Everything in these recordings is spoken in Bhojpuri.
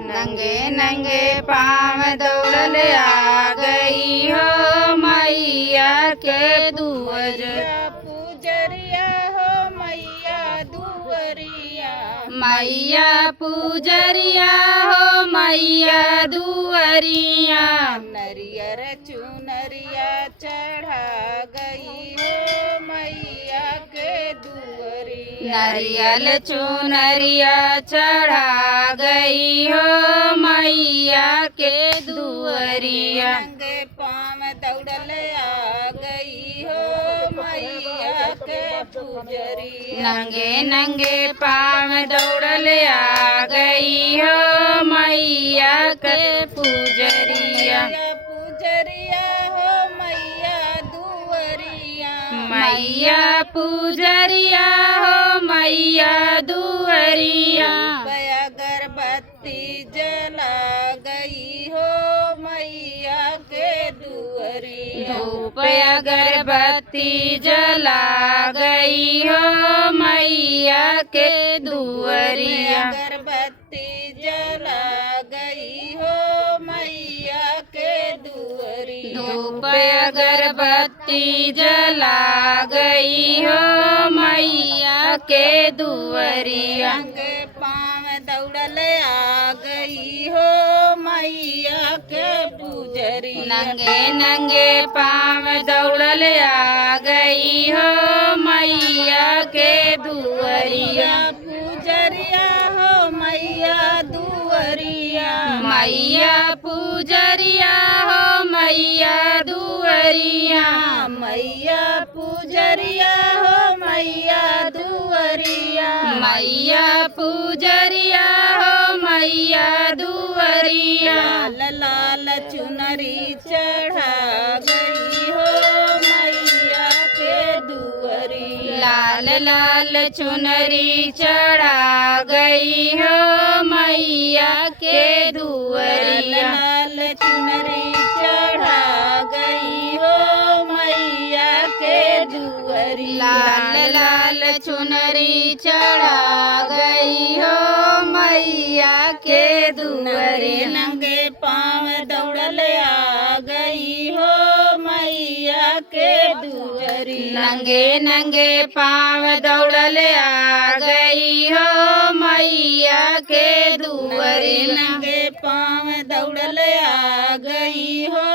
नंगे नंगे पाँव दौड़ल आ गई हो मैया के दुअर। पूजरिया हो मैया दुअरिया, मैया पूजरिया हो मैया दुअरिया। नरियर चुनरिया चढ़ा गई हो मैया के दुअरी। नरियल चुनरिया चढ़ा गई हो मैया के दुअरिया। नंगे पाँव दौड़ल आ गई हो मैया के पूजरिया। नंगे नंगे पाँव दौड़ल आ गई हो मैया के पूजरिया। पूजरिया हो मैया दुअरिया, मैया पूजरिया हो मैया दुअरिया। अगरबत्ती जला गई हो मैया के दुअरी। धूप अगरबत्ती जला गई हो मैया के दुअरिया। अगरबत्ती जला गई हो मैया के दुअरी। धूप अगरबत्ती जला गई हो मैया के दुअरिया। नंगे पाँव दौड़ल आ गई हो मैया के पूजरी। नंगे नंगे पाँव दौड़ल आ गई हो मैया के दुअरिया। पूजरिया हो मैया दुअरिया, मैया पूजरिया हो मैया दुअरिया। मैया पूजरिया हो मैया दुअरिया। मैया पूजरिया हो मैया दुअरिया। लाल लाल चुनरी चढ़ा गई हो मैया के दुअरी। लाल लाल चुनरी चढ़ा गई हो मैया के दुअरिया। लाल चुनरी चढ़ा गई हो मैया के दुअरी। लाल लाल चुनरी चढ़ा गई हो मैया के दुअरिया। नंगे पाँव दौड़ल आ गई हो मैया के दुअरी। नंगे नंगे पाँव दौड़ल आ गई हो मैया के दुअरी। नंगे पाँव दौड़ल आ गई हो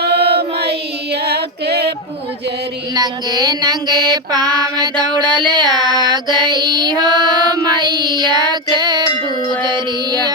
मैया के पूजरी। नंगे नंगे पाँव दौड़ल आ गई हो मैया के दुअरिया।